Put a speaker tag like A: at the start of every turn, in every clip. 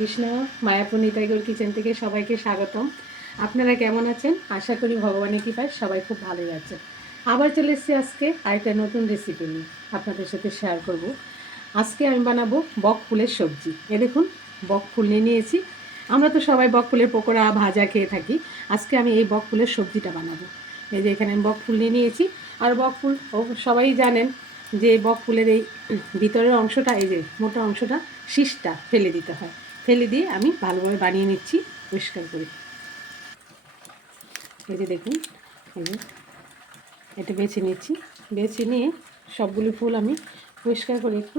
A: Krishna, Mayapur নিতাইগড় kitchen থেকে সবাইকে স্বাগতম। আপনারা কেমন আছেন? আশা করি ভগবানের কৃপায় সবাই খুব ভালোই আছে। আবার চলে এসেছি আজকে আরেকটা নতুন রেসিপি নিয়ে আপনাদের সাথে শেয়ার করব। আজকে আমি বানাবো বক ফুলের সবজি। এ দেখুন, বক ফুল নিয়ে নিয়েছি। আমরা তো সবাই বক ফুলের পকোড়া, ভাজা খেয়ে থাকি। আজকে আমি এই বক ফুলের সবজিটা বানাবো। এই যে এখানে আমি বক ফুল নিয়ে নিয়েছি। আর বক ফুল, ও সবাই জানেন যে বক ফুলের এই ভিতরের অংশটা, এই যে মোটা অংশটা, শীষটা ফেলে দিতে হয়। ফেলে দিয়ে আমি ভালোভাবে বানিয়ে নিচ্ছি, পরিষ্কার করে। এই যে দেখুন এটা বেছে নিচ্ছি। বেছে নিয়ে সবগুলি ফুল আমি পরিষ্কার করে একটু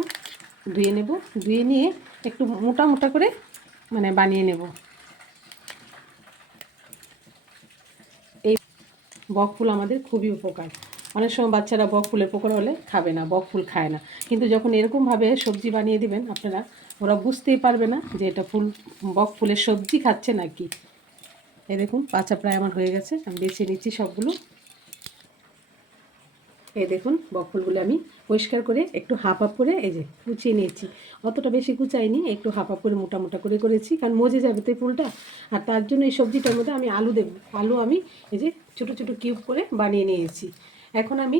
A: ধুয়ে নেব। ধুয়ে নিয়ে একটু মোটা মোটা করে মানে বানিয়ে নেব। এই বক ফুল আমাদের খুবই উপকার। অনেক সময় বাচ্চারা বক ফুলের পকোড়া হলে খাবে না, বক ফুল খায় না। কিন্তু যখন এরকমভাবে সবজি বানিয়ে দিবেন আপনারা, ওরা বুঝতেই পারবে না যে এটা ফুল, বক ফুলের সবজি খাচ্ছে নাকি। এই দেখুন পাচা প্রায় আমার হয়ে গেছে, আমি বেছে নিচ্ছি সবগুলো। এই দেখুন, বক ফুলগুলো আমি পরিষ্কার করে একটু হাফ হাফ করে এই যে কুচিয়ে নিয়েছি। অতটা বেশি কুচাইনি, একটু হাফ হাফ করে মোটা মোটা করে করেছি, কারণ মজে যাবে তো এই ফুলটা। আর তার জন্য এই সবজিটার মধ্যে আমি আলু দেবো, আলু আমি এই যে ছোটো ছোটো কিউব করে বানিয়ে নিয়েছি। এখন আমি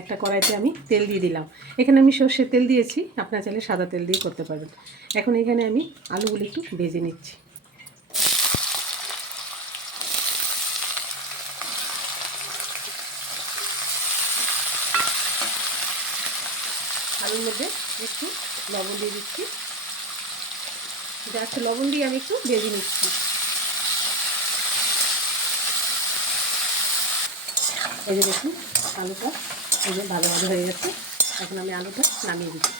A: একটা কড়াইতে আমি তেল দিয়ে দিলাম। এখানে আমি সর্ষের তেল দিয়েছি, আপনার চাইলে সাদা তেল দিয়ে করতে পারবেন। এখন এখানে আমি আলুগুলো একটু ভেজে নিচ্ছি। আলুর মধ্যে একটু লবণ দিয়ে দিচ্ছি। যাচ্ছে লবণ দিয়ে আমি একটু ভেজে নিচ্ছি। এই যে দেখুন, আলুটা এই যে ভালো ভালো হয়ে গেছে। এখন আমি আলুটা নামিয়ে দিচ্ছি।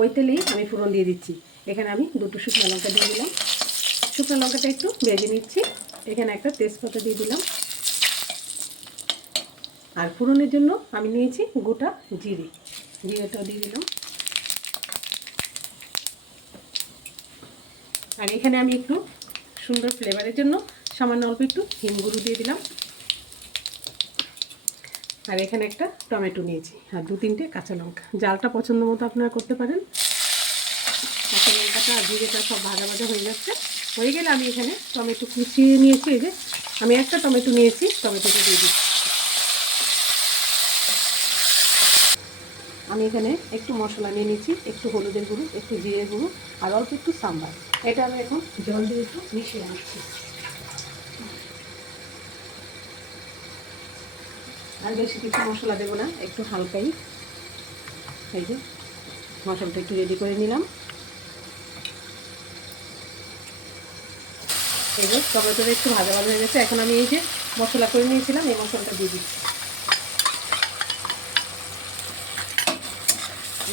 A: ওই তেলেই আমি ফোড়ন দিয়ে দিচ্ছি। এখানে আমি দুটো শুকনো লঙ্কা দিয়ে দিলাম। শুকনো লঙ্কাটা একটু ভেজে নিচ্ছি। এখানে একটা তেজপাতা দিয়ে দিলাম। আর ফোড়নের জন্য আমি নিয়েছি গোটা জিরে। জিরেটাও দিয়ে দিলাম। আর এখানে আমি একটু সুন্দর ফ্লেভারের জন্য সামান্য অল্প একটু হিমগুঁড়ো দিয়ে দিলাম। আর এখানে একটা টমেটো নিয়েছি আর দু তিনটে কাঁচা লঙ্কা। জালটা পছন্দ মতো আপনারা করতে পারেন। কাঁচা লঙ্কাটা আর জিরেটা সব ভাজা ভাজা হয়ে যাচ্ছে। হয়ে গেলে আমি এখানে টমেটো কুচিয়ে নিয়েছি, এই যে আমি একটা টমেটো নিয়েছি, টমেটোটা দিয়ে দিচ্ছি। আমি এখানে একটু মশলা নিয়ে নিচ্ছি একটু হলুদের গুঁড়ো, একটু জিরে গুঁড়ো, আর অল্প একটু সাম্বার। এটা আমি এখন জল দিয়ে একটু মিশিয়ে নিচ্ছি। আর বেশি কিছু মশলা দেবো না, একটু হালকাই। এই যে, মশলাটা একটু রেডি করে নিলাম। এই যে, টমেটোটা একটু ভাজা ভাজা হয়ে গেছে। এখন আমি এই যে মশলা করে নিয়েছিলাম, এই মশলাটা দিয়ে দিচ্ছি।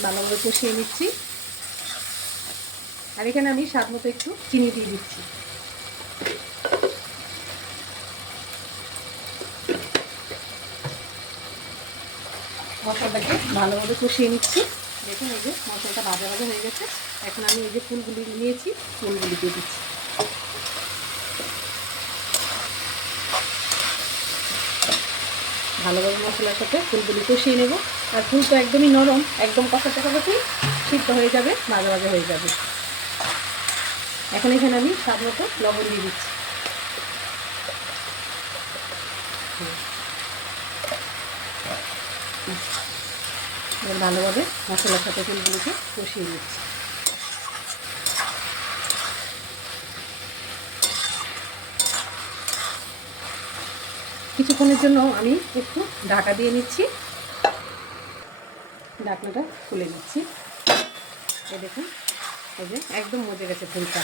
A: ভালোভাবে কষিয়ে নিচ্ছি। আর এখানে আমি স্বাদ মতো একটু চিনি দিয়ে দিচ্ছি। মশলাটাকে ভালোভাবে কষিয়ে নিচ্ছি। দেখুন এই যে মশলাটা ভাজা ভাজা হয়ে গেছে। এখন আমি এই যে ফুলগুলি নিয়েছি, ফুলগুলি দিয়ে দিচ্ছি। ভালোভাবে মশলার সাথে ফুলগুলি কষিয়ে নেব। আর ফুল তো একদমই নরম, একদম কষাতে কষাতেই সিদ্ধ হয়ে যাবে মাঝে মাঝে হয়ে যাবে। এখন এখানে আমি স্বাদ মতো লবণ দিয়ে দিচ্ছি। ভালোভাবে মশলার সাথে ফুলগুলিকে কষিয়ে নিচ্ছি। কিছুক্ষণের জন্য আমি একটু ঢাকা দিয়ে নিচ্ছি। ঢাকনাটা খুলে নিচ্ছি। দেখুন এই যে, একদম মজে গেছে ফুলটা।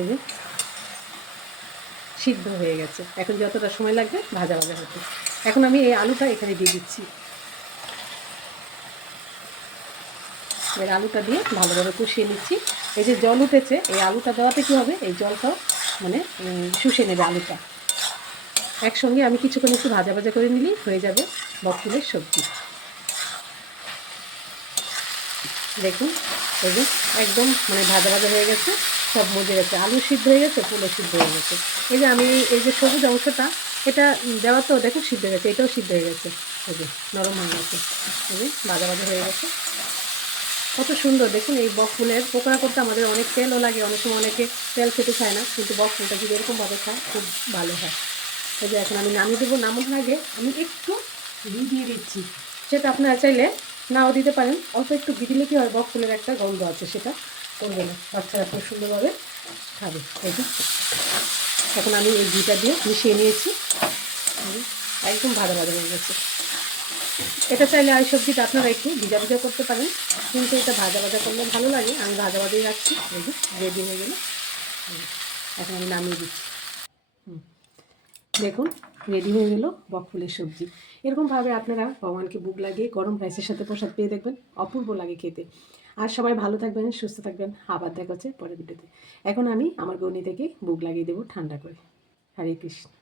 A: এই যে, সিদ্ধ হয়ে গেছে। এখন যতটা সময় লাগবে, ভাজা ভাজা হতে। এখন আমি এই আলুটা এখানে দিয়ে দিচ্ছি। এবার আলুটা দিয়ে ভালোভাবে কষিয়ে নিচ্ছি। এই যে জল উঠেছে, এই আলুটা দেওয়াতে কী হবে? এই জলটাও মানে শুষে নেবে আলুটা। একসঙ্গে আমি কিছুক্ষণ একটু ভাজা ভাজা করে নিলেই হয়ে যাবে বকফুলের সবজি। দেখুন, এই একদম মানে ভাজা ভাজা হয়ে গেছে, সব মজে গেছে। আলু সিদ্ধ হয়ে গেছে ফুলও সিদ্ধ হয়ে গেছে। এই যে আমি এই যে সবুজ অংশটা, এটা দেওয়া তো দেখো সিদ্ধ হয়ে গেছে, এটাও সিদ্ধ হয়ে গেছে। এই যে নরম হয়ে গেছে, এই যে বাজা বাজা হয়ে গেছে। কত সুন্দর, দেখুন এই বক ফুলের পকোড়া করতে আমাদের অনেক তেলও লাগে, অনেক সময় অনেকে তেল খেতে চায় না, কিন্তু বক ফুলটা যদি এরকমভাবে খায়, খুব ভালো হয়। এই যে এখন আমি নামিয়ে দেবো, নামানোর আগে আমি একটু দিয়ে দিচ্ছি। সেটা আপনারা চাইলে নাও দিতে পারেন। অল্প একটু ঘি কী হয় বক ফুলের একটা গন্ধ আছে সেটা করবে না। বাচ্চারা খুব সুন্দরভাবে খাবে। এখন আমি এই ঘিটা দিয়ে মিশিয়ে নিয়েছি। একদম ভাজা ভাজা হয়ে গেছে। এটা চাইলে এই সবজিটা আপনারা একটু ভিজা ভিজা করতে পারেন। কিন্তু এটা ভাজা ভাজা করলে ভালো লাগে। আমি ভাজা ভাজাই রাখছি। যে রেডি হয়ে গেলে। এখন আমি নামিয়ে দিচ্ছি। দেখুন। রেডি হয়ে গেল বকফুলের সবজি। এরকমভাবে আপনারা ভগবানকে বুক লাগিয়ে গরম রাইসের সাথে প্রসাদ পেয়ে দেখবেন, অপূর্ব লাগে খেতে। আর সবাই ভালো থাকবেন, সুস্থ থাকবেন, আবার দেখা হচ্ছে পরের ভিডিওতে এখন আমি আমার গণি থেকে বুক লাগিয়ে দেবো ঠান্ডা করে। হরে কৃষ্ণ।